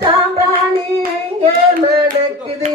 சாம்பாணி எங்கே மணக்குது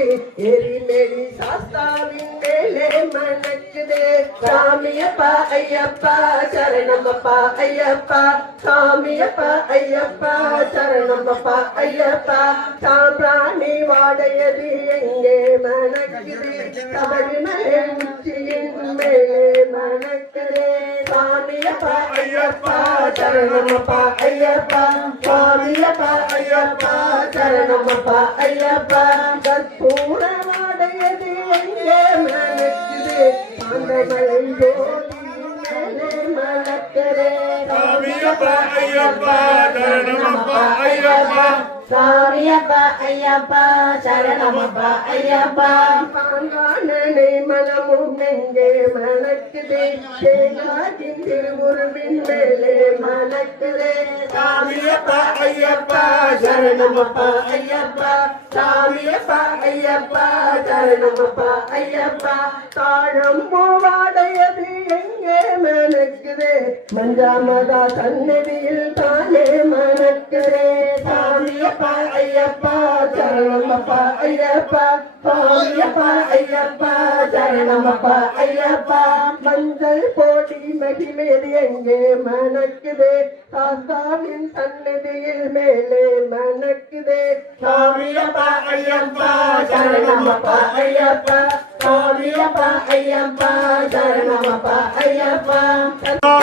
எரிமெளி சாஸ்தாவின் மேலே மணக்குது சாமியப்பா ஐயப்பா சரணமப்பா ஐயப்பா சாமியப்பா ஐயப்பா சரணமப்பா ஐயப்பா சாம்பிராணி வாடையது எங்கே மணக்குது சபரிமலை உச்சியின் மேலே மணக்குது சாமியப்பா ஐயப்பா சரணமப்பா ஐயப்பா சாமியப்பா ஐயப்பா சரணமப்பா ஐயப்பா கற்பூர வாடையது எங்கே மணக்குது சாந்தமலை ஜோதியின் மேலே மணக்குது சாமியப்பா ஐயப்பா சரணமப்பா ஐயப்பா சாமியப்பா ஐயப்பா சரணமப்பா ஐயப்பா பாங்கானனை மனமும் நெஞ்சே மணக்குதே தேங்காயின் திருவுருவின் மேலே மணக்குதே சாமியப்பா ஐயப்பா சரணமப்பா ஐயப்பா சாமியப்பா ஐயப்பா சரணமப்பா ஐயப்பா தாழம்பூ வாடையது எங்கே மணக்குதே மஞ்சாமதா சன்னதியில் தானே மணக்குதே சாமியப்பா ஐயப்பா சரணமப்பா ஐயப்பா சாமியப்பா ஐயப்பா சரணமப்பா ஐயப்பா மஞ்சள் போடி மகிமேது எங்கே மணக்குதே சாஸ்தாவின் சன்னதியில் மேலே மணக்குதே சாமியப்பா ஐயப்பா சரணமப்பா ஐயப்பா சாமியப்பா ஐயப்பா சரணமப்பா ஐயப்பா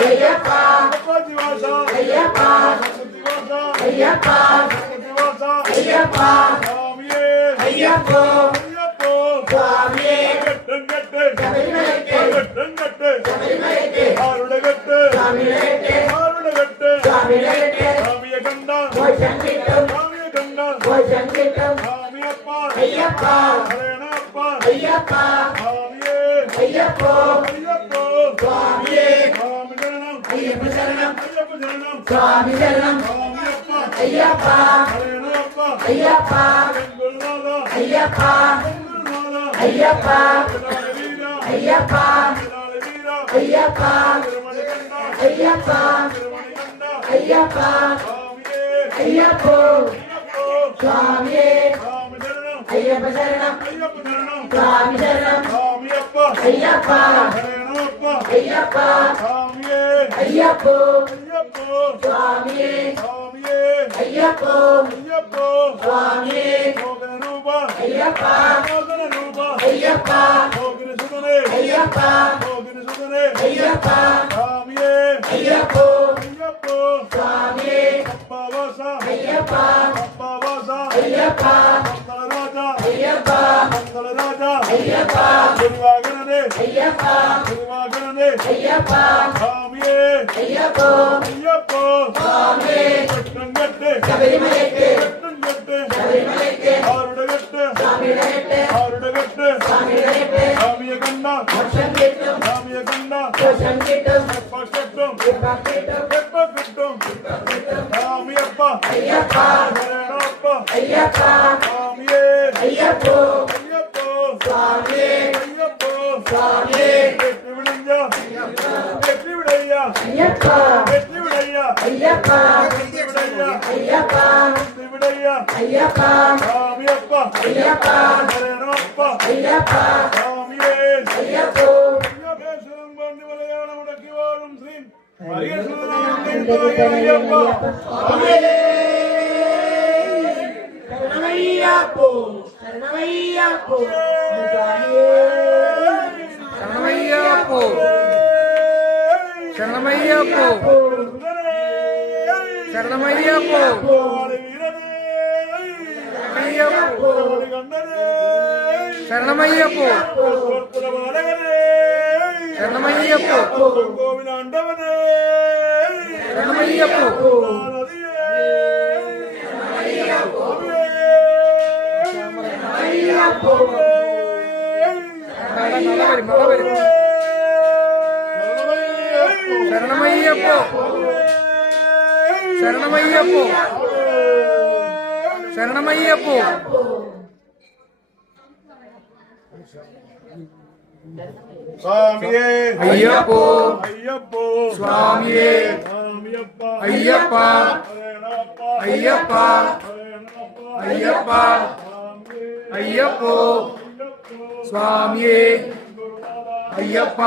ஐயப்பா ஐயப்பா ஐயப்பா ஐயப்பா ஐயப்போ சுவாமியே ஐயப்பா ஐயப்பா ஐயப்போ சுவாமியே ஐயப்ப சரணம் சுவாமி சரணம் ஐயப்பா ஐயப்பா ஐயப்பா ஐயப்பா ஐயப்பா ஐயப்பா ஐயப்பா ஐயப்பா ஐயப்போ சுவாமியே ஐயப்ப சரணம் சுவாமி சரணம் ஐயப்பா ஐயப்பா ஐயப்போ சுவாமியே ஐயப்போ சுவாமியே ஐயப்பா ஐயப்பா ஐயப்பா ஐயப்பா ஐயப்போ சுவாமியே ஐயப்பா ஐயப்பா ஐயப்பா ஐயப்பா ஐயப்பா ஐயப்பா ஐயப்போ சுவாமியே சபரிமலைக்கு சபரிமலைக்கு சாமியிடகட்டு சாமியிடகட்டு மோட்சம் கிட்டும் மோட்சம் கிட்டும் ஐயப்பா ஐயப்பா ஐயப்போ சுவாமியே சுவாமியே ஐயப்பா ஐயப்பா ஐயப்பா ஐயப்பா ஐயப்பா ஐயப்பா ஐயப்போ சரணமையப்போ சரணமையப்போ சரணமையப்போ சரணமையப்போ சரணமையப்போ சரணமையப்போ சரணமையப்போ சரணமையப்போ சரணமையப்போ சரணமையப்போ சரணமையப்போ சுவாமியே ஐயப்போ ஐயப்போ சுவாமியே சுவாமியப்பா ஐயப்பா ஐயப்பா അയ്യപ്പ അയ്യപ്പോ സ്വാമിയേ അയ്യപ്പ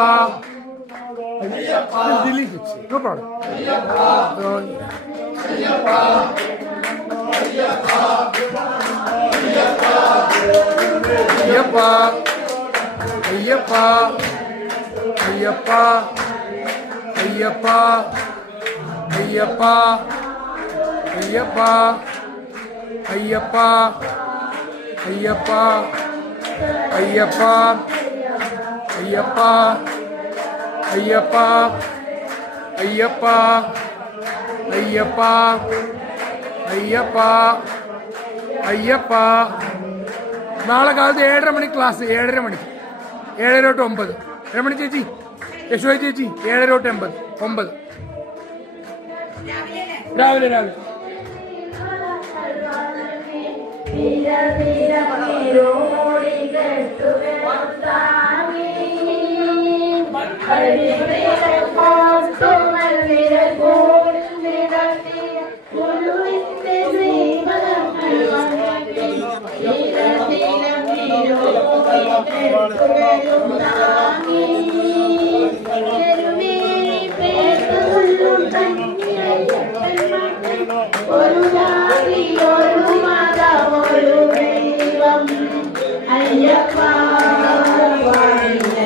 നോ പ്രോബ്ലം അയ്യപ്പ അയ്യപ്പ അയ്യപ്പ അയ്യപ്പ അയ്യപ്പ അയ്യപ്പ അയ്യപ്പ അയ്യപ്പ അയ്യപ്പ അയ്യപ്പ അയ്യപ്പ അയ്യപ്പ അയ്യപ്പ അയ്യപ്പ അയ്യപ്പ നാളെ കാലത്ത് 7:30 മണി ക്ലാസ് 7:30 മണിക്ക് 7 തൊട്ട് 9 രമണി ചേച്ചി യശോദ ചേച്ചി 7 തൊട്ട് 9 രാവിലെ രാവിലെ ഒരു ജാതി ഒരു മതം ഒരു ദൈവം അയ്യപ്പ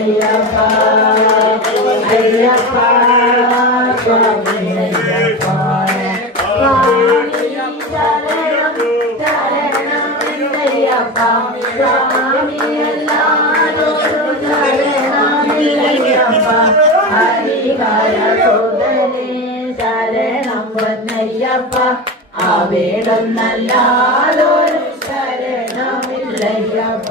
അയ്യപ്പ അയ്യപ്പ സ്വാമി അയ്യപ്പ സ്വാമി ശരണം ശരണം അയ്യപ്പ സ്വാമി എല്ലാവരും ശരണം അയ്യപ്പ ഹരിഹര സുതനേ ശരണം പൊന്നയ്യപ്പ അവിടുന്നല്ലാതൊരു ശരണമില്ലയ്യപ്പ.